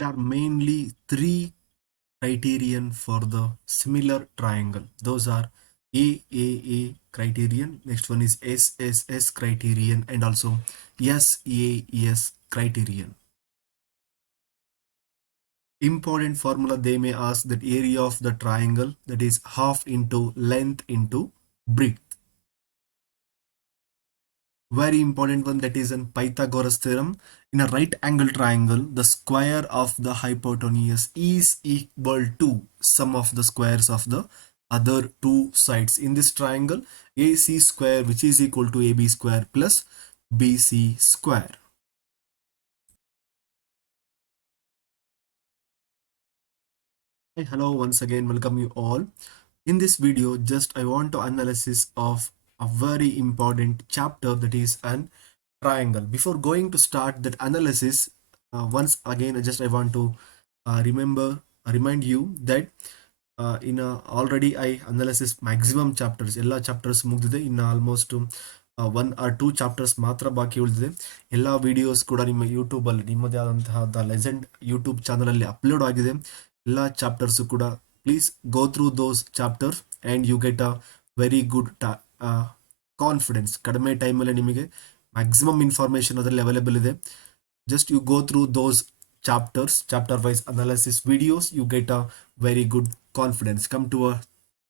there are mainly three criterion for the similar triangle. Those are AAA criterion, next one is SSS criterion, and also SAS criterion. Important formula, they may ask that area of the triangle, that is half into length into breadth. Very important one, that is in Pythagoras theorem. In a right angle triangle, the square of the hypotenuse is equal to sum of the squares of the other two sides. In this triangle, AC square, which is equal to AB square plus BC square. Hi, hello, once again, welcome you all. In this video, just I want to analysis of a very important chapter, that is an triangle. Before going to start that analysis, once again, I want to remind you that already I analysis maximum chapters. Ella chapters mugdide. In almost 1 or 2 chapters matra baki ulidide. Ella videos kuda nimma YouTube alli nimmade adanತಹ the legend YouTube channel alli upload agide. Ella chapters kuda please go through those chapters and you get a very good confidence. Kadame time alli nimage maximum information adalli available ide. Just you go through those chapters, chapter wise analysis videos, you get a very good confidence. Come to a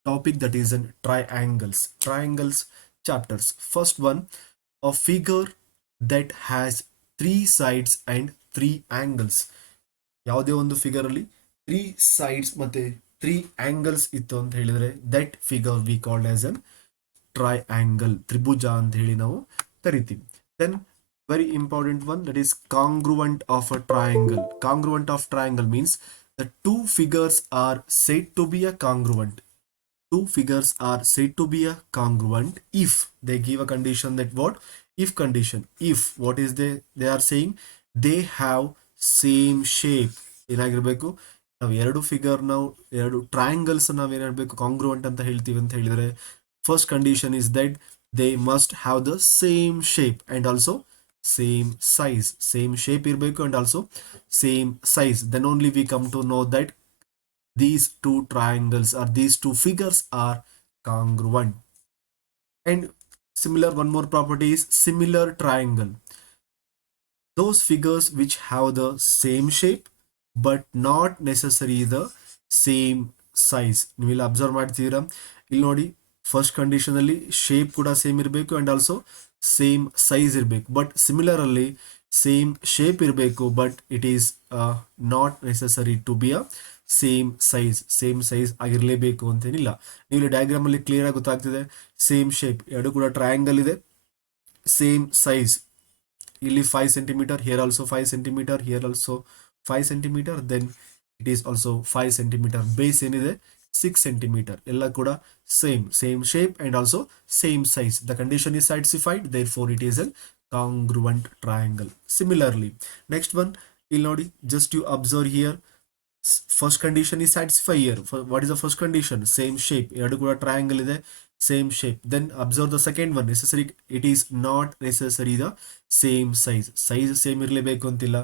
topic, that is in triangles chapters. First one, a figure that has 3 sides and 3 angles. ಯಾವುದೇ ಒಂದು ಫಿಗರ್ ಅಲ್ಲಿ 3 sides ಮತ್ತೆ 3 angles ಇತ್ತು ಅಂತ ಹೇಳಿದ್ರೆ that figure we called as an triangle, ತ್ರಿಭುಜ ಅಂತ ಹೇಳಿ ನಾವು ಕರಿತೀವಿ. Then very important one, that is congruent of a triangle. Congruent of triangle means the two figures are said to be a congruent. Two figures are said to be a congruent if they give a condition. That what? If condition. If what is they are saying, they have same shape. ಏನಾಗಿರ್ಬೇಕು, ನಾವು ಎರಡು ಫಿಗರ್, ನಾವು ಎರಡು ಟ್ರಯಾಂಗಲ್ಸ್ ನಾವೇನಾಗಬೇಕು ಕಾಂಗ್ರುವೆಂಟ್ ಅಂತ ಹೇಳ್ತೀವಿ ಅಂತ ಹೇಳಿದ್ರೆ, first condition is that they must have the same shape and also same size. Same shape irbeku and also same size. Then only we come to know that these two triangles or these two figures are congruent. And similar, one more property is similar triangle. Those figures which have the same shape but not necessarily the same size. ನೀವೆಲ್ಲ observe ಮಾಡ್ತೀರಾ, ಇಲ್ಲಿ ನೋಡಿ first condition ಅಲ್ಲಿ shape ಕೂಡ same ಇರಬೇಕು and also same size ಇರಬೇಕು. But similar ಅಲ್ಲಿ same shape ಇರಬೇಕು but it is not necessary to be a same size ಆಗಿರಲೇಬೇಕು ಅಂತೇನಿಲ್ಲ. ನೀವು ಡಯಾಗ್ರಾಮ್ ಅಲ್ಲಿ ಕ್ಲಿಯರ್ ಆಗಿ ಗೊತ್ತಾಗ್ತಿದೆ. ಸೇಮ್ ಶೇಪ್, ಎರಡು ಕೂಡ ಟ್ರಯಾಂಗಲ್ ಇದೆ, ಸೇಮ್ ಸೈಜ್. ಇಲ್ಲಿ 5 cm, here also 5 cm, here also 5 cm, then it is also 5 cm. Base ಏನಿದೆ 6 cm. ಎಲ್ಲ ಕೂಡ same shape and also same size. The condition is satisfied, therefore it is a congruent triangle. Similarly, next one, ಇಲ್ಲಿ ನೋಡಿ, just you observe here, first condition is satisfied here. What is the first condition? Same shape, ಎರಡು ಕೂಡ triangle ಇದೆ, same shape. Then observe the second one, necessary, it is not necessary the same size. Size same ಇರಲೇಬೇಕು ಅಂತಿಲ್ಲ,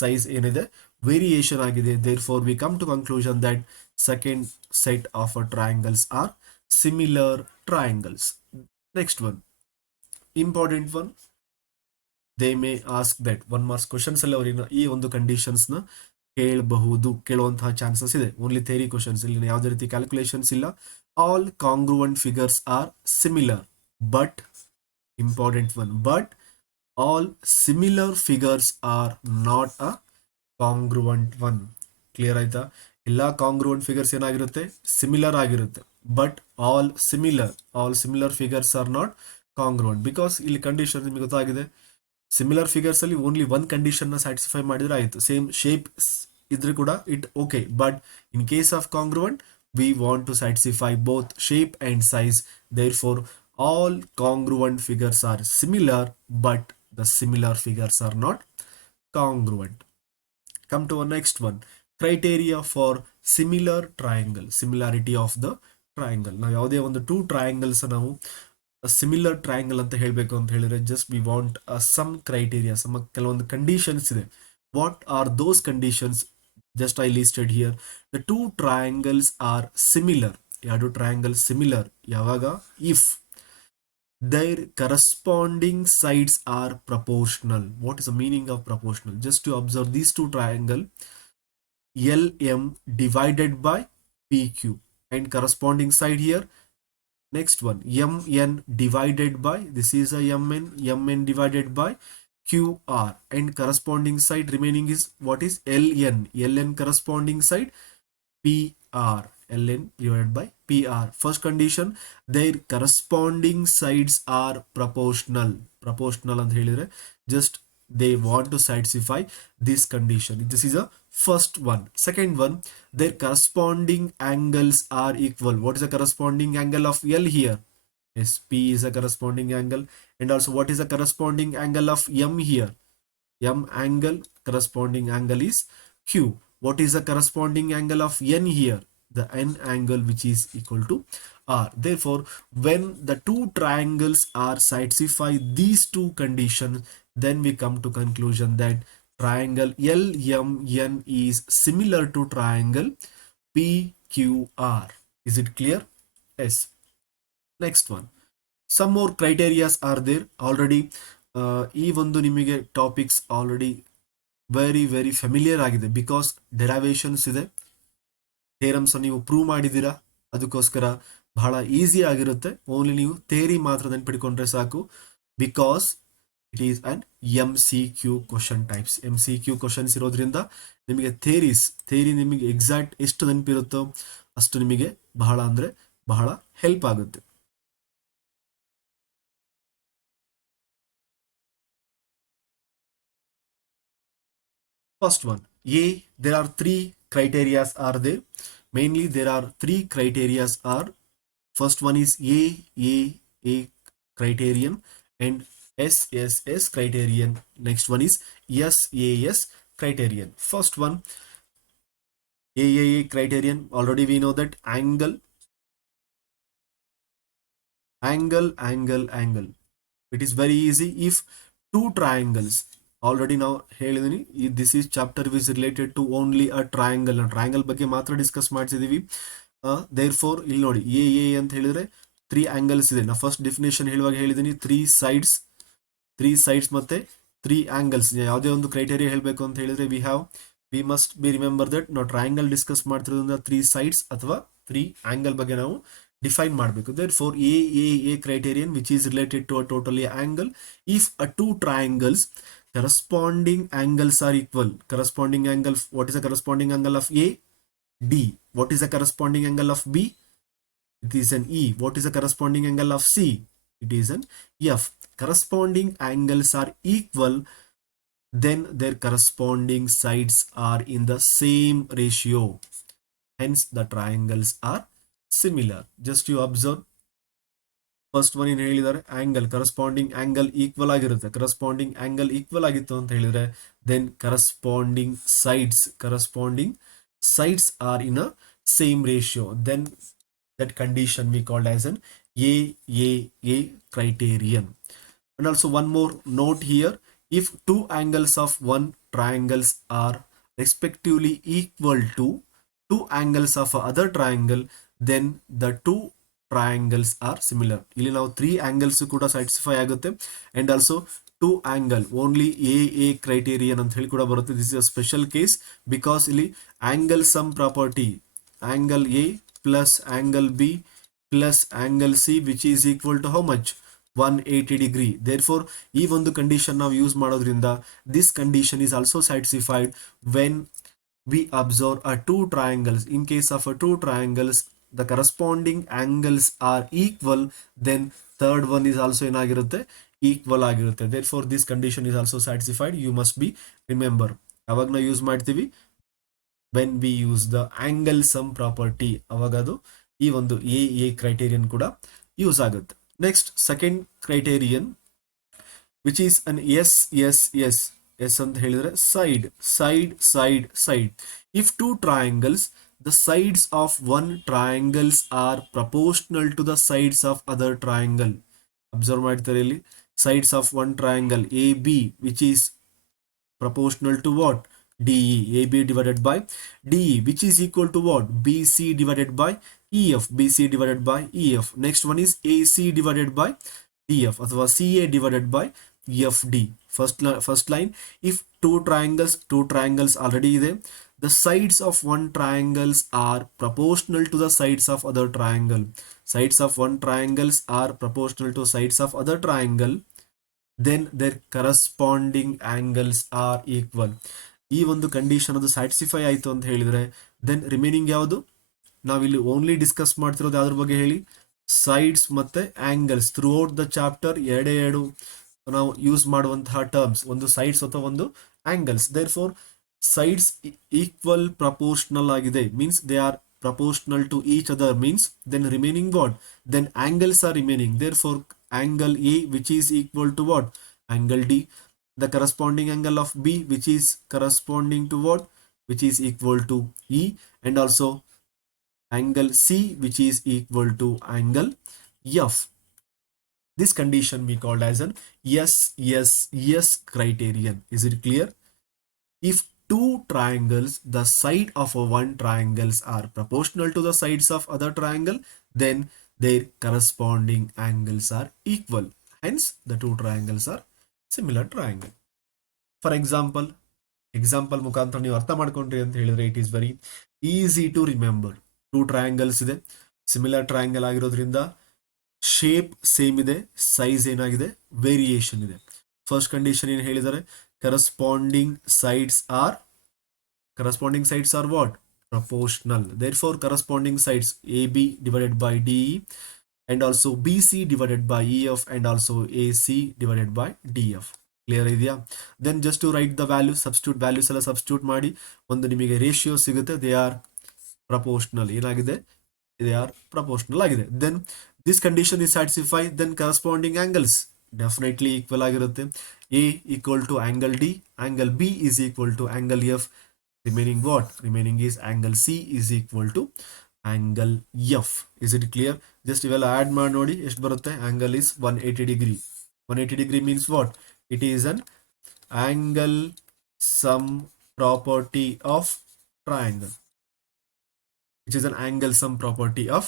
size ಏನಿದೆ ವೇರಿಯೇಷನ್ ಆಗಿದೆ. therefore we come to conclusion that second set of triangles are similar triangles. Next one, important one, they may ask that 1 marks questions ಅಲ್ಲಿ ಅವರಿನ ಈ ಒಂದು ಕಂಡೀಷನ್ಸ್ ನ ಕೇಳುವಂತಹ ಚಾನ್ಸಸ್ ಇದೆ. ಓನ್ಲಿ ಥಿಯರಿ ಕ್ವಶನ್ಸ್, ಇಲ್ಲಿ ಯಾವುದೇ ರೀತಿ ಕ್ಯಾಲ್ಕುಲೇಷನ್ಸ್ ಇಲ್ಲ. All congruent figures are similar, but important one, but all similar figures are not a congruent one. Clear ಆಯ್ತಾ? ಎಲ್ಲ ಕಾಂಗ್ರುವೆಂಟ್ ಫಿಗರ್ಸ್ ಏನಾಗಿರುತ್ತೆ, ಸಿಮಿಲರ್ ಆಗಿರುತ್ತೆ. But all similar figures are not congruent. Because ಇಲ್ಲಿ condition ನಿಮಗೆ ಗೊತ್ತಾಗಿದೆ, similar figures ಅಲ್ಲಿ only one condition ನ satisfy ಮಾಡಿದ್ರೆ ಆಯ್ತು. ಸೇಮ್ ಶೇಪ್ ಇದ್ರೆ ಕೂಡ it okay. But in case of congruent we want to satisfy both shape and size. Therefore all congruent figures are similar, but the similar figures are not congruent. Come to our next one, criteria for similar triangle, similarity of the triangle. ನಾವು ಯಾವುದೇ ಒಂದು 2 triangles ನಾವು similar triangle ಅಂತ ಹೇಳಬೇಕು ಅಂತ ಹೇಳಿದ್ರೆ, just we want some criteria, ಕೆಲವೊಂದು conditions ಇದೆ. What are those conditions? just I listed here. The two triangles are similar. Two triangles similar. Yavaga if their corresponding sides are proportional. What is the meaning of proportional? Just to observe these two triangle, LM divided by PQ, and corresponding side here. Next one, MN divided by, this is a MN divided by QR, and corresponding side remaining is what is LN corresponding side PR, ln divided by PR. First condition, their corresponding sides are proportional ಅಂತ ಹೇಳಿದ್ರೆ just they want to satisfy this condition. This is a first one. Second one, their corresponding angles are equal. What is the corresponding angle of L here? Yes, P is a corresponding angle. And also what is the corresponding angle of M here? M angle, corresponding angle is Q. What is the corresponding angle of N here? The N angle, which is equal to R. Therefore, when the two triangles are satisfy these two conditions, then we come to conclusion that triangle LMN is similar to triangle PQR. Is it clear? Yes. Next one. Some more criterias are there already. ಈ ಒಂದು ನಿಮಗೆ topics already very familiar ಆಗಿದೆ, ಬಿಕಾಸ್ ಡೆರೈವೇಶನ್ಸ್ ಇದೆ, ಥಿಯರಮ್ಸ್ ನೀವು ಪ್ರೂವ್ ಮಾಡಿದ್ದೀರಾ, ಅದಕ್ಕೋಸ್ಕರ ಬಹಳ ಈಸಿ ಆಗಿರುತ್ತೆ. ಓನ್ಲಿ ನೀವು ಥಿಯರಿ ಮಾತ್ರ ನೆನ್ಪಿಟ್ಕೊಂಡ್ರೆ ಸಾಕು, because it is an MCQ question types. MCQ questions ಇರೋದ್ರಿಂದ ನಿಮಗೆ ಥಿಯರಿ ನಿಮಗೆ ಎಕ್ಸಾಕ್ಟ್ ಎಷ್ಟು ನೆನಪಿರುತ್ತೋ ಅಷ್ಟು ನಿಮಗೆ ಬಹಳ ಅಂದರೆ ಬಹಳ ಹೆಲ್ಪ್ ಆಗುತ್ತೆ. First one, there are three criterias are there. Mainly there are three criterias are. First one is A criterion and SSS criterion. Next one is SAS criterion. First one, A criterion. Already we know that angle. It is very easy if two triangles. Already now ಹೇಳಿದೀನಿ, this is chapter is related to only a triangle ಬಗ್ಗೆ ಮಾತ್ರ ಡಿಸ್ಕಸ್ ಮಾಡ್ತಿದೀವಿ. therefore ಇಲ್ಲಿ ನೋಡಿ A ಅಂತ ಹೇಳಿದ್ರೆ 3 angles ಇದೆ. ನಾ ಫಸ್ಟ್ ಡೆಫಿನೇಷನ್ ಹೇಳುವಾಗ ಹೇಳಿದೀನಿ 3 sides ಮತ್ತೆ 3 angles. ಯಾವುದೇ ಒಂದು ಕ್ರೈಟೇರಿಯಾ ಹೇಳಬೇಕು ಅಂತ ಹೇಳಿದ್ರೆ we must be remember that ನಾವು ಟ್ರಯಾಂಗಲ್ ಡಿಸ್ಕಸ್ ಮಾಡ್ತಿರೋದ್ರಿಂದ 3 sides ಅಥವಾ 3 angle ಬಗ್ಗೆ ನಾವು define ಮಾಡಬೇಕು. Therefore A criterion, which is related to a totally angle, if a two triangles corresponding angles are equal. Corresponding angle, what is the corresponding angle of A? D. What is the corresponding angle of B? It is an E. What is the corresponding angle of C? It is an F. Corresponding angles are equal, then their corresponding sides are in the same ratio. Hence the triangles are similar. Just you observe. First one ಏನು ಹೇಳಿದ್ದಾರೆ, angle corresponding angle equal ಆಗಿರುತ್ತೆ. Corresponding angle equal ಆಗಿತ್ತು ಅಂತ ಹೇಳಿದ್ರೆ then corresponding sides are in a same ratio. Then that condition we called as an A criterion. And also one more note here, if two angles of one triangles are respectively equal to two angles of other triangle, then the two triangles are similar. ಇಲ್ಲಿ ನಾವು 3 angles ಕೂಡ satisfy ಆಗುತ್ತೆ. and also 2 angle only A criterion ಅಂತ ಹೇಳಿ ಕೂಡ ಬರುತ್ತೆ. this is a special case because ಇಲ್ಲಿ angle sum property, angle A plus angle B plus angle C, which is equal to how much? 180 degree. Therefore ಈ ಒಂದು ಕಂಡೀಷನ್ ನಾವು ಯೂಸ್ ಮಾಡೋದ್ರಿಂದ this condition is also satisfied when we observe a two triangles. In case of a two triangles, the corresponding angles are equal, then third one is also ಏನಾಗಿರುತ್ತೆ, equal ಆಗಿರುತ್ತೆ. Therefore this condition is also satisfied. You must be remember, ಅವಾಗ ನಾವು ಯೂಸ್ ಮಾಡ್ತೀವಿ when we use the angle sum property, ಅವಾಗ ಅದು ಈ ಒಂದು A criterion ಕೂಡ ಯೂಸ್ ಆಗುತ್ತೆ. Next, second criterion, which is an SSS. S ಅಂತ ಹೇಳಿದ್ರೆ side. If two triangles, the sides of one triangles are proportional to the sides of other triangle. Observe ಮಾಡ್ತಾರೆ ಇಲ್ಲಿ, sides of one triangle AB, which is proportional to what? DE, AB divided by DE, which is equal to what? BC divided by EF, BC divided by EF. Next one is AC divided by DF, अथवा CA divided by FD. First line, if two triangles already there, the sides of one triangles are proportional to the sides of other triangle. Sides of one triangles are proportional to sides of other triangle, then their corresponding angles are equal. ಈ ಒಂದು ಕಂಡೀಷನ್ ಅದು ಸ್ಯಾಟಿಸ್ಫೈ ಆಯಿತು ಅಂತ ಹೇಳಿದ್ರೆ then remaining ಯಾವುದು? ನಾವಿಲ್ಲಿ only discuss ಮಾಡ್ತಿರೋದು ಯಾವ್ದ್ರ ಬಗ್ಗೆ ಹೇಳಿ? ಸೈಡ್ಸ್ ಮತ್ತೆ angles. Through out the chapter ಎರಡೇ ಎರಡು ನಾವು ಯೂಸ್ ಮಾಡುವಂತಹ ಟರ್ಮ್ಸ್, ಒಂದು ಸೈಡ್ಸ್ ಅಥವಾ ಒಂದು angles. Therefore sides equal proportional ಆಗಿದೆ, means they are proportional to each other, means then remaining what? Then angles are remaining. Therefore angle A, which is equal to what? Angle D. The corresponding angle of B, which is corresponding to what? Which is equal to E. And also angle C, which is equal to angle F. This condition we called as an yes criterion. Is it clear? If two triangles, the side of one triangles are proportional to the sides of other triangle, then their corresponding angles are equal. Hence, the two triangles are similar triangle. For example ಮುಖಾಂತರ ನೀವು ಅರ್ಥ ಮಾಡ್ಕೊಂಡ್ರಿ ಅಂತ ಹೇಳಿದ್ರೆ it is very easy to remember. Two triangles ಇದೆ, similar triangle ಆಗಿರೋದ್ರಿಂದ shape same ಇದೆ, ಸೈಜ್ ಏನಾಗಿದೆ, ವೇರಿಯೇಷನ್ ಇದೆ. ಫಸ್ಟ್ ಕಂಡೀಷನ್ ಏನು ಹೇಳಿದರೆ? corresponding sides are what? Proportional. Therefore corresponding sides AB divided by DE and also BC divided by EF and also AC divided by DF. Clear idea? Then just to write the value, substitute values ಎಲ್ಲ substitute ಮಾಡಿ ಒಂದು ನಿಮಗೆ ರೇಷಿಯೋ ಸಿಗುತ್ತೆ. they are proportional. ಏನಾಗಿದೆ? they are proportional ಆಗಿದೆ. then this condition is satisfied, then corresponding angles definitely equal ಆಗಿರುತ್ತೆ. A equal to angle D, angle B is equal to angle F. Remaining what? Remaining is angle C is equal to angle F. Is it clear? Just ಇವೆಲ್ಲ add ಮಾಡಿ ನೋಡಿ ಎಷ್ಟು ಬರುತ್ತೆ. Angle is 180 degree. 180 degree means what? It is an angle sum property of triangle. Which is an angle sum property of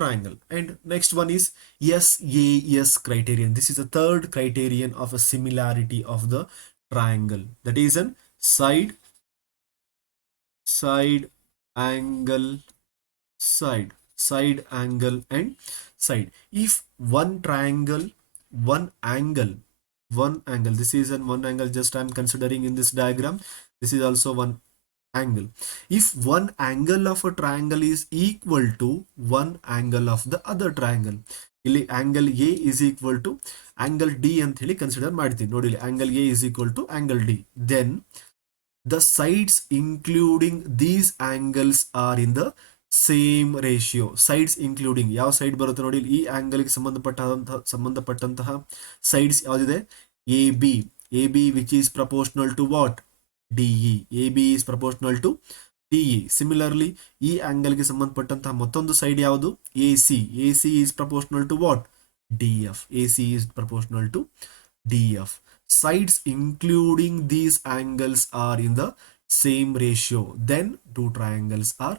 triangle. And next one is SAS criterion. This is the third criterion of a similarity of the triangle. That is an side angle and side. If one angle, this is an one angle, just I am considering in this diagram, this is also one angle. If one angle of a triangle is equal to one angle of the other triangle, ಇಲ್ಲಿ angle A is equal to angle D ಅಂತ ಹೇಳಿ ಕನ್ಸಿಡರ್ ಮಾಡ್ತೀನಿ. ನೋಡಿ ಇಲ್ಲಿ angle A is equal to angle D. Then the sides including these angles are in the same ratio. Sides including ಯಾವ ಸೈಡ್ ಬರುತ್ತೆ ನೋಡಿ, ಈ angle ಗೆ ಸಂಬಂಧಪಟ್ಟಂತಹ sides ಯಾವುದಿದೆ? AB which is proportional to what? DE. AB is proportional to DE. Similarly, ಈ angle ಗೆ ಸಂಬಂಧಪಟ್ಟಂತಹ ಮತ್ತೊಂದು ಸೈಡ್ ಯಾವುದು? AC is proportional to what? DF. AC is proportional to DF. Sides including these angles are in the same ratio. Then two triangles are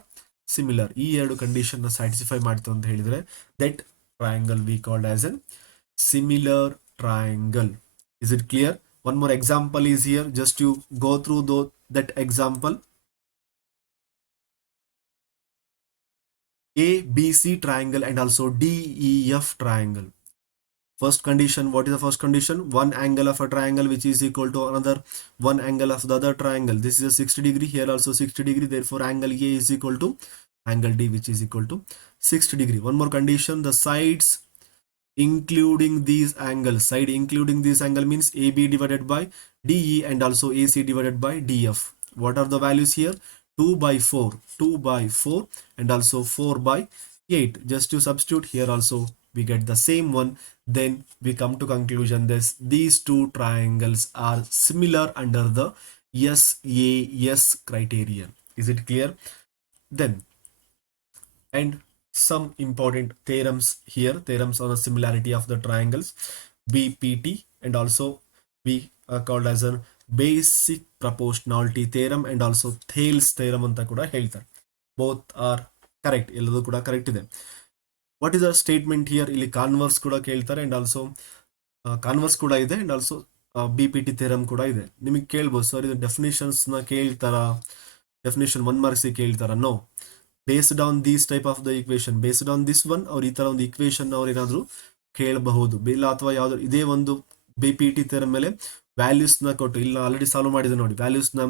similar. ಈ ಎರಡು ಕಂಡೀಷನ್ ನ ಸ್ಯಾಟಿಸ್ಫೈ ಮಾಡ್ತು ಅಂತ ಹೇಳಿದ್ರೆ that triangle we called as a similar triangle. Is it clear? One more example is here. Just you go through that example. ABC triangle and also DEF triangle. First condition, what is the first condition? One angle of a triangle which is equal to another one angle of the other triangle. This is a 60 degree, here also 60 degree. Therefore angle A is equal to angle D, which is equal to 60 degree. One more condition, the sides including these angles. Side including this angle means AB divided by DE and also AC divided by DF. What are the values here? 2 by 4 and also 4 by 8. Just to substitute here also we get the same one. Then we come to conclusion this these two triangles are similar under the SAS criterion. Is it clear? Then and some important theorems here, theorems on the similarity of the triangles, BPT and also we are called as a basic proportionality theorem and also Thales theorem ಅಂತ ಕೂಡ ಹೇಳ್ತಾರೆ. Both are correct, ಎಲ್ಲದೂ ಕೂಡ ಕರೆಕ್ಟ್ ಇದೆ. What is a statement here? ಇಲ್ಲಿ ಕಾನ್ವರ್ಸ್ ಕೂಡ ಕೇಳ್ತಾರೆ and also converse ಕೂಡ ಇದೆ ಅಂಡ್ ಆಲ್ಸೋ BPT ಥಿಯರಮ್ ಕೂಡ ಇದೆ. ನಿಮಗೆ ಕೇಳ್ಬೋದು ಸರ್ ಇದು ಡೆಫಿನೇಷನ್ಸ್ ನ ಕೇಳ್ತಾರ, ಡೆಫಿನೇಷನ್ 1 ಮಾರ್ಕ್ಸ್ ಕೇಳ್ತಾರ? No, based on these type of the equation, based on this one ಅವ್ರು ಈ ತರ ಒಂದು ಇಕ್ವೇಶನ್ ಅವ್ರು ಏನಾದ್ರು ಕೇಳಬಹುದು ಇಲ್ಲ, ಅಥವಾ ಯಾವ್ದು ಇದೇ ಒಂದು BPT ಥಿಯರಮ್ ಮೇಲೆ ವ್ಯಾಲ್ಯೂಸ್ ನ ಕೊಟ್ಟು, ಇಲ್ಲ ಆಲ್ರೆಡಿ ಸಾಲ್ವ್ ಮಾಡಿದೆ ನೋಡಿ ವ್ಯಾಲ್ಯೂಸ್ ನ,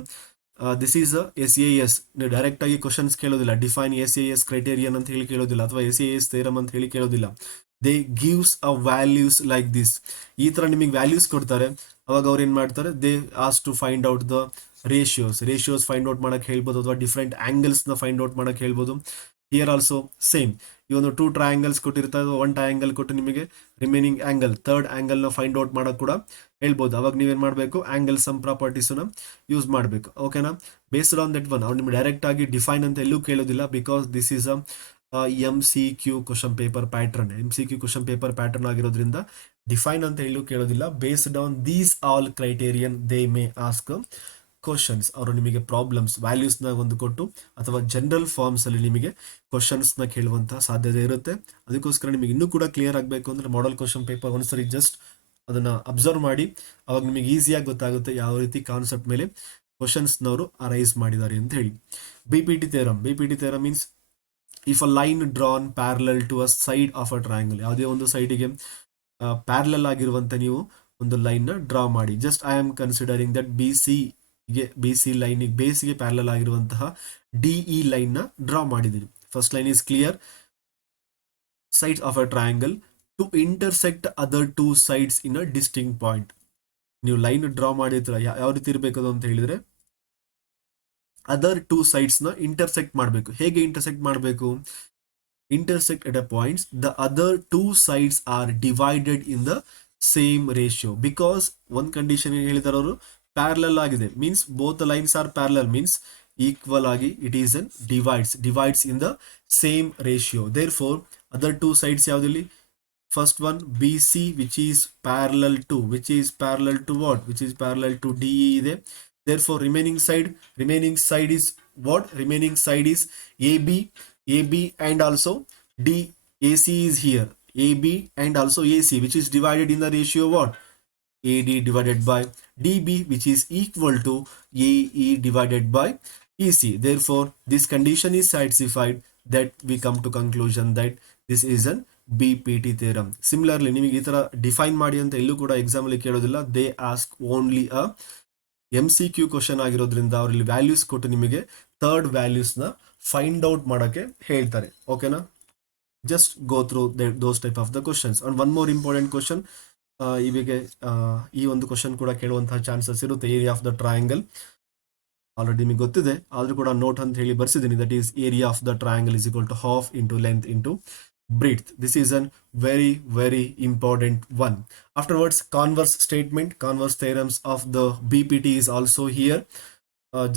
ದಿಸ್ ಈಸ್ SAS. ನೀವು ಡೈರೆಕ್ಟ್ ಆಗಿ ಕ್ವಶನ್ಸ್ ಕೇಳೋದಿಲ್ಲ, ಡಿಫೈನ್ SAS ಕ್ರೈಟೇರಿಯನ್ ಅಂತ ಹೇಳಿ ಕೇಳೋದಿಲ್ಲ, ಅಥವಾ SAS ಥಿಯರಮ್ ಅಂತ ಹೇಳಿ ಕೇಳೋದಿಲ್ಲ. They gives a values like this. ಈ ತರ ನಿಮಗೆ ವ್ಯಾಲ್ಯೂಸ್ ಕೊಡ್ತಾರೆ, ಅವಾಗ ಅವ್ರು ಏನ್ ಮಾಡ್ತಾರೆ, they ask to find out the ratios find out ಮಾಡಕ್ ಹೇಳ್ಬೋದು, ಅಥವಾ ಡಿಫ್ರೆಂಟ್ ಆಂಗಲ್ಸ್ ನ ಫೈಂಡ್ ಔಟ್ ಮಾಡಕ್ ಹೇಳ್ಬೋದು. ಹಿಯರ್ ಆಲ್ಸೋ ಸೇಮ್, ಈ ಒಂದು 2 ಟ್ರಯಾಂಗಲ್ಸ್ ಕೊಟ್ಟಿರ್ತಾರೆ, 1 ಟ್ರಯಾಂಗಲ್ ಕೊಟ್ಟು ನಿಮಗೆ ರಿಮೈನಿಂಗ್ ಆಂಗಲ್, ಥರ್ಡ್ ಆಂಗಲ್ ನ ಫೈಂಡ್ ಔಟ್ ಮಾಡಕ್ ಕೂಡ ಹೇಳ್ಬೋದು. ಅವಾಗ ನೀವೇನ್ ಮಾಡಬೇಕು, ಆಂಗಲ್ ಸಮ್ ಪ್ರಾಪರ್ಟೀಸ್ ನ ಯೂಸ್ ಮಾಡಬೇಕು. ಓಕೆನಾ? ಬೇಸ್ಡ್ ಆನ್ ದಟ್ ಒನ್ ಅವ್ರು ನಿಮ್ಗೆ ಡೈರೆಕ್ಟ್ ಆಗಿ ಡಿಫೈನ್ ಅಂತ ಎಲ್ಲೂ ಕೇಳೋದಿಲ್ಲ, because this is a MCQ question paper pattern. MCQ question paper pattern ಆಗಿರೋದ್ರಿಂದ ಡಿಫೈನ್ ಅಂತ ಎಲ್ಲೂ ಕೇಳೋದಿಲ್ಲ. Based on these all criterion they may ask questions. ಅವರು ನಿಮಗೆ ಪ್ರಾಬ್ಲಮ್ಸ್ ವ್ಯಾಲ್ಯೂಸ್ ನ ಒಂದು ಕೊಟ್ಟು ಅಥವಾ ಜನರಲ್ ಫಾರ್ಮ್ಸ್ ಅಲ್ಲಿ ನಿಮಗೆ ಕ್ವಶನ್ಸ್ ನ ಕೇಳುವಂತಹ ಸಾಧ್ಯತೆ ಇರುತ್ತೆ. ಅದಕ್ಕೋಸ್ಕರ ನಿಮಗೆ ಇನ್ನೂ ಕೂಡ ಕ್ಲಿಯರ್ ಆಗಬೇಕು ಅಂದ್ರೆ ಮಾಡೆಲ್ ಕ್ವಶನ್ ಪೇಪರ್ ಒಂದ್ಸರಿ ಜಸ್ಟ್ ಅದನ್ನ ಅಬ್ಸರ್ವ್ ಮಾಡಿ, ಅವಾಗ ನಿಮಗೆ ಈಸಿಯಾಗಿ ಗೊತ್ತಾಗುತ್ತೆ ಯಾವ ರೀತಿ ಕಾನ್ಸೆಪ್ಟ್ ಮೇಲೆ ಕ್ವಶನ್ಸ್ ನವರು ಅರೈಸ್ ಮಾಡಿದ್ದಾರೆ ಅಂತ ಹೇಳಿ. BPT theorem means if a line drawn parallel to a side of a triangle. ಯಾವುದೇ ಒಂದು ಸೈಡಿಗೆ ಪ್ಯಾರಲಲ್ ಆಗಿರುವಂತ ನೀವು ಒಂದು ಲೈನ್ ನ ಡ್ರಾ ಮಾಡಿ. Just I am considering that BC line ಬೇಸಿಗೆ ಪ್ಯಾರಲಲ್ ಆಗಿರುವಂತಹ DE ಲೈನ್ ನ ಡ್ರಾ ಮಾಡಿದ್ದೀನಿ. First line is clear, sides of a triangle to intersect other 2 sides in a distinct point. ನೀವು ಲೈನ್ ಡ್ರಾ ಮಾಡಿದ್ರ ಯಾವ ರೀತಿ ಇರಬೇಕು ಅಂತ ಹೇಳಿದ್ರೆ, ಅದರ್ 2 ಸೈಡ್ಸ್ ನ ಇಂಟರ್ಸೆಕ್ಟ್ ಮಾಡಬೇಕು. ಹೇಗೆ ಇಂಟರ್ಸೆಕ್ಟ್ ಮಾಡಬೇಕು? intersect at a points, the other 2 sides are divided in the same ratio. Because one condition ಹೇಳಿದಾರೆ ಅವರು, ಪ್ಯಾರಲಲ್ ಆಗಿದೆ means both lines are parallel means equal ಆಗಿ it is an divides in the same ratio. Therefore other 2 sides ಯಾವ್ದಿಲ್ಲಿ? First one BC which is parallel to what? Which is parallel to DE ಇದೆ. Therefore remaining side is what? Remaining side is AB and also AC is here. AB and also AC which is divided in the ratio what? AD divided by DB which is equal to AE divided by EC. Therefore this condition is satisfied, that we come to conclusion that this is an BPT theorem. Similarly ನಿಮಗೆ ಈ ತರ ಡಿಫೈನ್ ಮಾಡಿ ಅಂತ ಎಲ್ಲೂ ಕೂಡ exam ಅಲ್ಲಿ ಕೇಳೋದಿಲ್ಲ. They ask only a MCQ question ಆಗಿರೋದ್ರಿಂದ ಅವರಲ್ಲಿ ವ್ಯಾಲ್ಯೂಸ್ ಕೊಟ್ಟು ನಿಮಗೆ ಥರ್ಡ್ ವ್ಯಾಲ್ಯೂಸ್ ನ ಫೈಂಡ್ ಔಟ್ ಮಾಡಕ್ಕೆ ಹೇಳ್ತಾರೆ. ಓಕೆನಾ? Just go through those type of the questions. And one more important question, ಇವಿಗೆ ಈ ಒಂದು ಕ್ವಶನ್ ಕೂಡ ಕೇಳುವಂತಹ ಚಾನ್ಸಸ್ ಇರುತ್ತೆ. Area of the triangle already ನಿಮಗೆ ಗೊತ್ತಿದೆ, ಆದ್ರೂ ಕೂಡ ನೋಟ್ ಅಂತ ಹೇಳಿ ಬರ್ಸಿದ್ದೀನಿ. That is area of the triangle is equal to half into length into breadth. This is a very important one. Afterwards, converse theorems of the BPT is also here.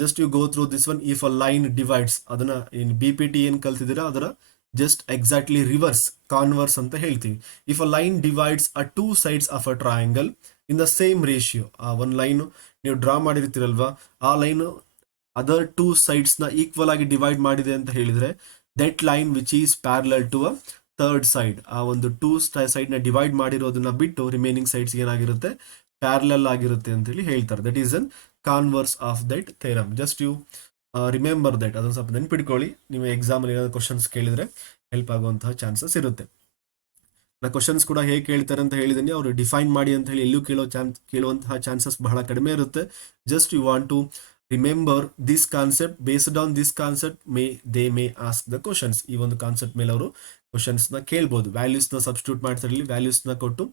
Just you go through this one. If a line divides, adana in BPT ಏನು ಕಲ್ತಿದ್ದೀರಾ ಅದರ just exactly reverse converse ಅಂತ ಹೇಳ್ತೀವಿ. If a line divides a 2 sides of a triangle in the same ratio, ಒಂದು ಲೈನ್ ನೀವು ಡ್ರಾ ಮಾಡಿರ್ತೀರಲ್ವಾ, ಆ line other 2 sides ನ ಈಕ್ವಲ್ ಆಗಿ ಡಿವೈಡ್ ಮಾಡಿದೆ ಅಂತ ಹೇಳಿದ್ರೆ, that line which is parallel to a third side, ಆ ಒಂದು 2 ಸೈಡ್ ನ ಡಿವೈಡ್ ಮಾಡಿರೋದನ್ನ ಬಿಟ್ಟು ರಿಮೈನಿಂಗ್ ಸೈಡ್ಸ್ ಏನಾಗಿರುತ್ತೆ, ಪ್ಯಾರಲಲ್ ಆಗಿರುತ್ತೆ ಅಂತ ಹೇಳಿ ಹೇಳ್ತಾರೆ. That is an converse of that theorem. Just you remember that, ಅದನ್ನ ಸ್ವಲ್ಪ ನೆನ್ಪಿಟ್ಕೊಳ್ಳಿ. ನೀವು ಎಕ್ಸಾಮ್ ಅಲ್ಲಿ ಏನಾದ್ರು ಕ್ವಶನ್ಸ್ ಕೇಳಿದ್ರೆ ಹೆಲ್ಪ್ ಆಗುವಂತಹ ಚಾನ್ಸಸ್ ಇರುತ್ತೆ. ನಾ ಕ್ವಶನ್ಸ್ ಕೂಡ ಹೇಗೆ ಕೇಳ್ತಾರೆ ಅಂತ ಹೇಳಿದ್ದೀನಿ, ಅವರು ಡಿಫೈನ್ ಮಾಡಿ ಅಂತ ಹೇಳಿ ಎಲ್ಲೂ ಕೇಳುವಂತಹ ಚಾನ್ಸಸ್ ಬಹಳ ಕಡಿಮೆ ಇರುತ್ತೆ. Just you want to remember this concept. Based on this concept they may ask the questions. ಈ ಒಂದು ಕಾನ್ಸೆಪ್ಟ್ ಮೇಲೆ ಅವರು ಕ್ವಶನ್ಸ್ ನ ಕೇಳ್ಬೋದು. ವ್ಯಾಲ್ಯೂಸ್ ನ ಸಬ್ಸ್ಟಿಟ್ಯೂಟ್ ಮಾಡ್ತಾರೆ, ವ್ಯಾಲ್ಯೂಸ್ ನ ಕೊಟ್ಟು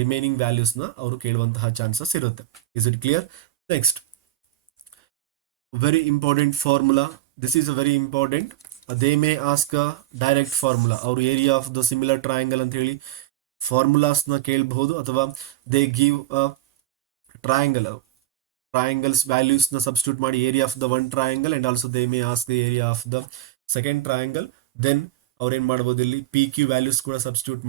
ರಿಮೈನಿಂಗ್ ವ್ಯಾಲ್ಯೂಸ್ ನ ಅವರು ಕೇಳುವಂತಹ ಚಾನ್ಸಸ್ ಇರುತ್ತೆ. Is it clear? Next, very important formula. This is a very important. They may ask a direct formula. ಅವರು area of the similar triangle ಅಂತ ಹೇಳಿ ಫಾರ್ಮುಲಾಸ್ ನ ಕೇಳಬಹುದು, ಅಥವಾ they give a triangles values na substitute ಮಾಡಿ area of the one triangle, and also they may ask the area of the second triangle. Then ಅವ್ರು ಏನು ಮಾಡ್ಬೋದು ಇಲ್ಲಿ ಪಿ ಕ್ಯೂ ವ್ಯಾಲ್ಯೂಸ್ ಕೂಡ substitute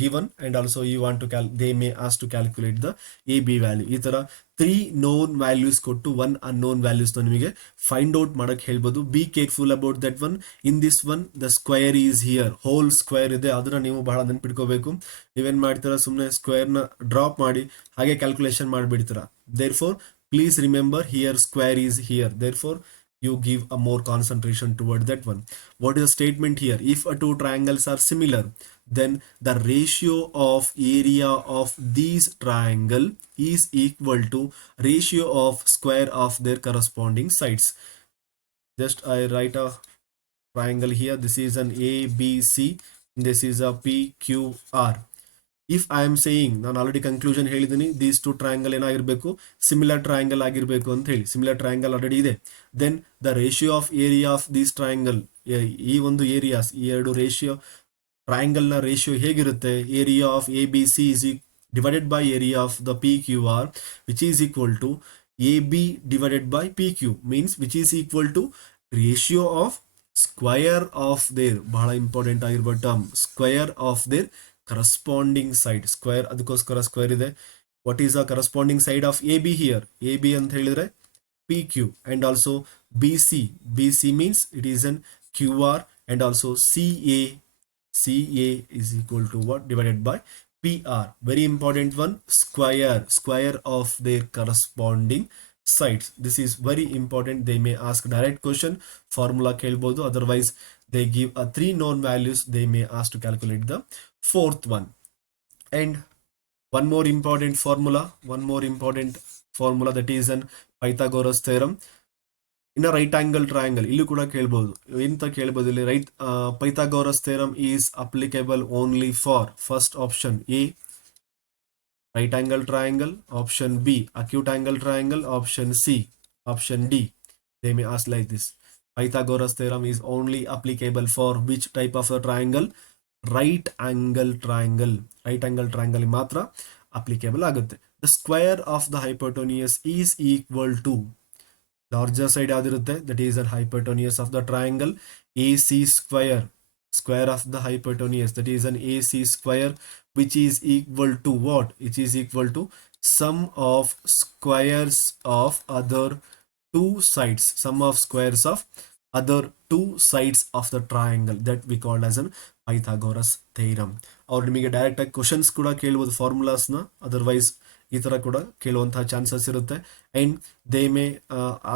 given and also you want to they may ask to calculate the A B value. ಈ ತರ 3 known values ಕೊಟ್ಟು 1 unknown values ನಿಮಗೆ find out ಮಾಡಕ್ ಹೇಳ್ಬೋದು. Be careful about that one. In this one the square is here, whole square ಇದೆ, ಅದನ್ನ ನೀವು ಬಹಳ ನೆನ್ಪಿಟ್ಕೋಬೇಕು. ನೀವೇನ್ ಮಾಡ್ತೀರಾ, ಸುಮ್ಮನೆ ಸ್ಕ್ವೇರ್ ನ ಡ್ರಾಪ್ ಮಾಡಿ ಹಾಗೆ ಕ್ಯಾಲ್ಕುಲೇಷನ್ ಮಾಡಿಬಿಡ್ತೀರಾ. Therefore please remember here square is here, therefore you give a more concentration toward that one. What is the statement here? If a two triangles are similar, then the ratio of area of these triangle is equal to ratio of square of their corresponding sides. Just I write a triangle here. This is an ABC, this is a PQR. If I am saying, ನಾನು already conclusion ಹೇಳಿದ್ದೀನಿ, these two triangle ಏನಾಗಿರ್ಬೇಕು, similar triangle ಆಗಿರ್ಬೇಕು ಅಂತ ಹೇಳಿ. Similar triangle already ಇದೆ. Then the ratio of area of these triangle, ಈ ಒಂದು areas, ಈ ಎರಡು ರೇಷಿಯೋ ಟ್ರಯಾಂಗಲ್ ನ ರೇಷಿಯೋ ಹೇಗಿರುತ್ತೆ, area of A B C is divided by area of the PQR, which is equal to AB divided by PQ, means which is equal to ratio of square of their, ಬಹಳ important ಆಗಿರುವ term, square of their corresponding side. Square ಅದಕ್ಕೋಸ್ಕರ square ಇದೆ. What is the corresponding side of A B here? A B ಅಂತ ಹೇಳಿದ್ರೆ P Q, and also B C. B C means it is an Q R, and also C A. C A is equal to what? Divided by PR. Very important one, square of their corresponding sides. This is very important. They may ask direct question, formula kelbodu, otherwise they give a 3 known values, they may ask to calculate the fourth one. And one more important formula, that is an Pythagoras theorem. In a right angle triangle, ಇಲ್ಲೂ ಕೂಡ ಕೇಳ್ಬೋದು. ಎಂತ ಕೇಳ್ಬೋದು ಇಲ್ಲಿ, right Pythagoras theorem is applicable only for first option A, right angle triangle, option B, acute angle triangle, option C, option D. They may ask like this. Pythagoras theorem is only applicable for which type of a triangle? Right angle triangle. Right angle triangle ಮಾತ್ರ applicable ಆಗುತ್ತೆ. The square of the hypotenuse is equal to larger side ಯಾವ್ದಿರುತ್ತೆ, that is the hypotenuse of the triangle AC square. Square of the hypotenuse, that is an AC square, which is equal to what? It is equal to sum of squares of other two sides. Sum of squares of other two sides of the triangle, that we call as an Pythagoras theorem. ಅವ್ರು ನಿಮಗೆ direct ಆಗಿ ಕ್ವಶನ್ಸ್ ಕೂಡ ಕೇಳ್ಬೋದು ಫಾರ್ಮುಲಾಸ್ನ, ಅದರ್ವೈಸ್ ಈ ತರ ಕೂಡ ಕೇಳುವಂತಹ ಚಾನ್ಸಸ್ ಇರುತ್ತೆ. And they may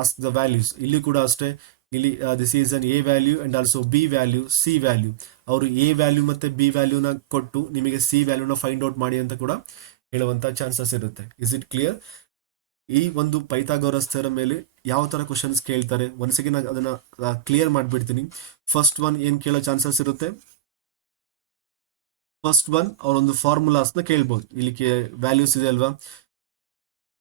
ask the values. ಇಲ್ಲಿ ಕೂಡ ಅಷ್ಟೇ, ಇಲ್ಲಿ this is an A value and also B value, C value. ಅವರು ಎ ವ್ಯಾಲ್ಯೂ ಮತ್ತೆ ಬಿ ವ್ಯಾಲ್ಯೂನ ಕೊಟ್ಟು ನಿಮಗೆ ಸಿ ವ್ಯಾಲ್ಯೂನ ಫೈಂಡ್ ಔಟ್ ಮಾಡಿ ಅಂತ ಕೂಡ ಹೇಳುವಂತಹ ಚಾನ್ಸಸ್ ಇರುತ್ತೆ. Is it clear? ಈ ಒಂದು ಪೈಥಾಗೋರಸ್ ಥಿಯರಮ್ ಮೇಲೆ ಯಾವ ತರ ಕ್ವಶನ್ಸ್ ಕೇಳ್ತಾರೆ ಒನ್ಸ್ ಅಗೇನ್ ಅದನ್ನ ಕ್ಲಿಯರ್ ಮಾಡ್ಬಿಡ್ತೀನಿ. ಫಸ್ಟ್ ಒನ್ ಏನ್ ಕೇಳೋ ಚಾನ್ಸಸ್ ಇರುತ್ತೆ, ಫಸ್ಟ್ ಒನ್ ಅವರೊಂದು ಫಾರ್ಮುಲಾಸ್ನ ಕೇಳ್ಬೋದು. ಇಲ್ಲಿ ವ್ಯಾಲ್ಯೂಸ್ ಇದೆ ಅಲ್ವಾ,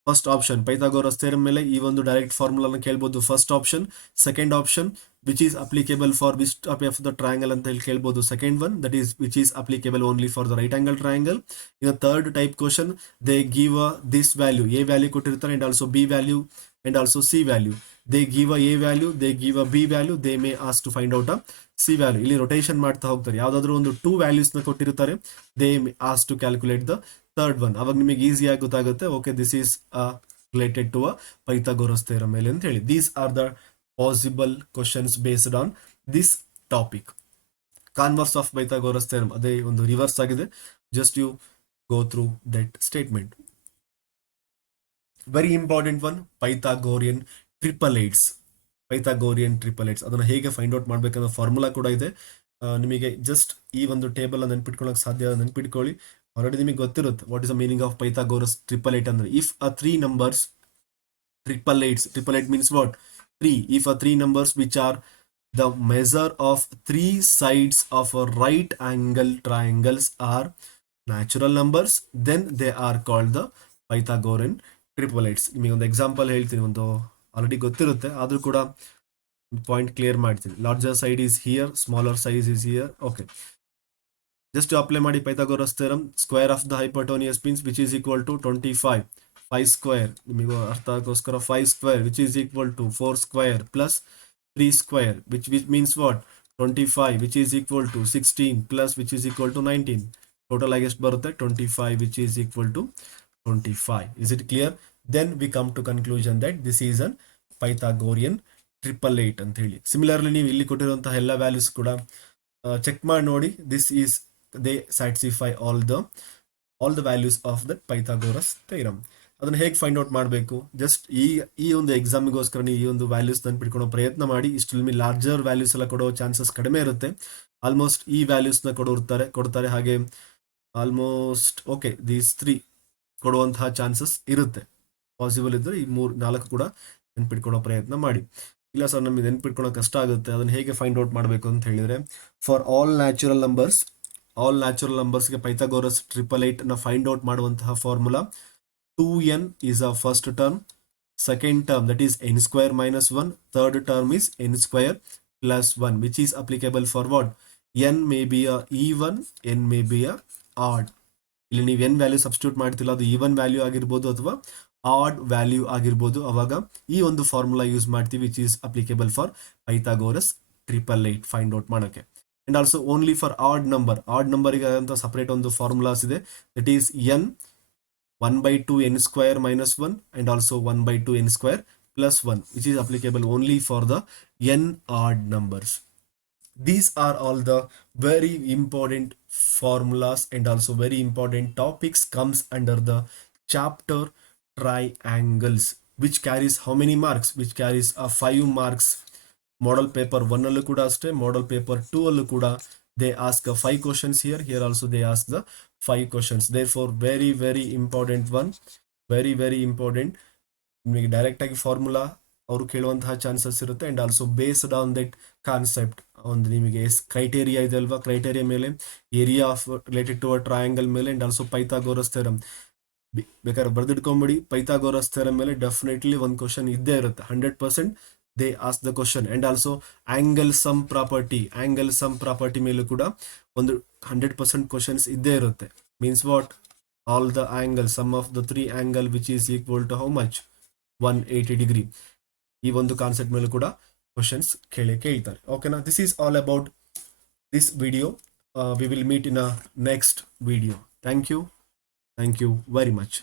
ಫಸ್ಟ್ ಆಪ್ಷನ್ ಪೈಥಾಗೋರಸ್ ಥಿಯರಮ್ ಮೇಲೆ ಈ ಒಂದು ಡೈರೆಕ್ಟ್ ಫಾರ್ಮುಲಾನ ಕೇಳ್ಬೋದು. First option. Second option, which is applicable for which type of the triangle ಅಂತ ಹೇಳಿ ಕೇಳ್ಬೋದು. Second one, that is which is applicable only for the right angle triangle. In a third type question, they give this value, a value ಕೊಟ್ಟಿರ್ತಾರೆ, and also b value and also c value. They give a value, they give a b value, they may ask to find out a c value. ಇಲ್ಲಿ ರೊಟೇಷನ್ ಮಾಡ್ತಾ ಹೋಗ್ತಾರೆ. ಯಾವ್ದಾದ್ರು ಒಂದು 2 values ನ ಕೊಟ್ಟಿರ್ತಾರೆ, they may ask to calculate the third one. ಅವಾಗ ನಿಮಗೆ ಈಸಿಯಾಗಿ ಗೊತ್ತಾಗುತ್ತೆ, okay this is related to a Pythagoras theorem ಮೇಲೆ ಅಂತ ಹೇಳಿ. These are the possible questions based on this topic. Converse of Pythagoras theorem ಅದೇ ಒಂದು ರಿವರ್ಸ್ ಆಗಿದೆ. Just you go through that statement. Very important one, Pythagorean triplets. Pythagorean triplets ಅದನ್ನ ಹೇಗೆ find out ಮಾಡ್ಬೇಕನ್ನೋ ಫಾರ್ಮುಲಾ ಕೂಡ ಇದೆ. ನಿಮಗೆ ಜಸ್ಟ್ ಈ ಒಂದು ಟೇಬಲ್ ನೆನ್ಪಿಟ್ಕೊಳ್ಳೋಕೆ ಸಾಧ್ಯ, ನೆನ್ಪಿಟ್ಕೊಳ್ಳಿ. ಆಲ್ರೆಡಿ ನಿಮಗೆ ಗೊತ್ತಿರುತ್ತೆ what is the meaning of Pythagoras triplet ಅಂದ್ರೆ. If a 3 numbers triplets, triplet means what? 3. If a 3 numbers which are the measure of 3 sides of a right angle triangles are natural numbers, then they are called the Pythagorean triplets. ನಿಮಗೆ ಒಂದು ಎಕ್ಸಾಂಪಲ್ ಹೇಳ್ತೀನಿ, ಒಂದು ಆಲ್ರೆಡಿ ಗೊತ್ತಿರುತ್ತೆ ಆದ್ರೂ ಕೂಡ point clear ಮಾಡ್ತೀನಿ. Larger side is here, smaller size is here. Okay, just apply ಮಾಡಿ Pythagoras theorem. Square of the hypotenuse means which is equal to 25. 5 square, ನಿಮಗೆ ಅರ್ಥಕ್ಕೋಸ್ಕರ 5 square which is equal to 4 square plus 3 square, which means what? 25 which is equal to 16 plus which is equal to 19. Total I guess ಬರುತ್ತೆ 25 which is equal to 25. Is it clear? Then we come to conclusion that this is an Pythagorean triple eight ಅಂತ ಹೇಳಿ. Similarly ನೀವು ಇಲ್ಲಿ ಕೊಟ್ಟಿರುವಂತಹ ಎಲ್ಲ ವ್ಯಾಲ್ಯೂಸ್ ಕೂಡ ಚೆಕ್ ಮಾಡಿ ನೋಡಿ. This is they satisfy all the values of the Pythagoras theorem. ಅದನ್ನ ಹೇಗೆ ಫೈಂಡ್ ಔಟ್ ಮಾಡಬೇಕು, ಜಸ್ಟ್ ಈ ಒಂದು ಎಕ್ಸಾಮಿಗೋಸ್ಕರ ನೀವು ಈ ಒಂದು ವ್ಯಾಲ್ಯೂಸ್ ನೆನ್ಪಿಟ್ಕೊಳ್ಳೋ ಪ್ರಯತ್ನ ಮಾಡಿ. ಇಷ್ಟು ಲಾರ್ಜರ್ ವ್ಯಾಲ್ಯೂಸ್ ಎಲ್ಲ ಕೊಡೋ ಚಾನ್ಸಸ್ ಕಡಿಮೆ ಇರುತ್ತೆ. ಆಲ್ಮೋಸ್ಟ್ ಈ ವ್ಯಾಲ್ಯೂಸ್ನ ಕೊಡ್ತಾರೆ ಹಾಗೆ ಆಲ್ಮೋಸ್ಟ್ ಓಕೆ ದೀಸ್ 3 ಕೊಡುವಂತಹ ಚಾನ್ಸಸ್ ಇರುತ್ತೆ. ಪಾಸಿಬಲ್ ಇದ್ರೆ ಈ 4 ಕೂಡ ನೆನ್ಪಿಟ್ಕೊಳ್ಳೋ ಪ್ರಯತ್ನ ಮಾಡಿ. ಇಲ್ಲ ಸರ್ ನಮಗೆ ನೆನ್ಪಿಟ್ಕೊಳ್ಳೋ ಕಷ್ಟ ಆಗುತ್ತೆ, ಅದನ್ನ ಹೇಗೆ ಫೈಂಡ್ ಔಟ್ ಮಾಡಬೇಕು ಅಂತ ಹೇಳಿದ್ರೆ, ಫಾರ್ ಆಲ್ ನ್ಯಾಚುರಲ್ ನಂಬರ್ಸ್ಗೆ ಪೈಥಾಗೋರಸ್ ಟ್ರಿಪಲ್ ಏಟ್ ನ ಫೈಂಡ್ ಔಟ್ ಮಾಡುವಂತಹ formula 2n is a first term, second term that is n square minus 1, third term is n square plus 1, which is applicable for what? n may be a even, n may be a odd. ಇಲ್ಲಿ ನೀವು n value substitute ಮಾಡ್ತಿಲ್ಲ, ಅದು even value ಆಗಿರ್ಬೋದು ಅಥವಾ add value ಆಗಿರ್ಬೋದು. ಅವಾಗ ಈ ಒಂದು ಫಾರ್ಮುಲಾ ಯೂಸ್ ಮಾಡ್ತೀವಿ which is applicable for Pythagoras triplet find out ಮಾಡೋಕ್ಕೆ. And also only for odd ನಂಬರ್ಗೆ ಆದಂಥ ಸಪರೇಟ್ ಒಂದು ಫಾರ್ಮುಲಾಸ್ ಇದೆ. ದಟ್ ಈಸ್ n 1 by 2 n square minus 1 and also 1 by 2 n square plus 1, which is applicable only for the n odd numbers. These are all the very important formulas and also very important topics comes under the chapter triangles, which carries how many marks? Which carries a 5 marks. Model paper 1 allu kuda aste, model paper 2 allu kuda they ask 5 questions here also they ask the 5 questions. Therefore very important one, very important. ನಿಮಗೆ direct ಆಗಿ formula ಅವರು ಕೇಳುವಂತಹ chances ಇರುತ್ತೆ. And also based on that concept ಒಂದು ನಿಮಗೆ criteria ಇದೆ ಅಲ್ವಾ, criteria ಮೇಲೆ, area of related to a triangle ಮೇಲೆ, ಅಂಡ್ ಆಲ್ಸೋ ಪೈಥಾಗೋರಸ್ ಥಿಯರಮ್ ಬೇಕಾದ್ರೆ ಬರ್ದಿಟ್ಕೊಂಬಿಡಿ. ಪೈಥಾಗೋರಸ್ ಥಿಯರಮ್ ಮೇಲೆ ಡೆಫಿನೆಟ್ಲಿ ಒಂದು ಕ್ವಶನ್ ಇದ್ದೇ ಇರುತ್ತೆ. 100% they ask the question. And also angle sum property ಮೇಲೂ ಕೂಡ ಒಂದು 100% questions ಇದ್ದೇ ಇರುತ್ತೆ. Means what? All the angles, sum of the 3 angle which is equal to how much? 180 degree. ಈ ಒಂದು ಕಾನ್ಸೆಪ್ಟ್ ಮೇಲೂ ಕೂಡ ಕ್ವಶನ್ಸ್ ಕೇಳ್ತಾರೆ. ಓಕೆನಾ? This is all about this video. We will meet in a next video. Thank you very much.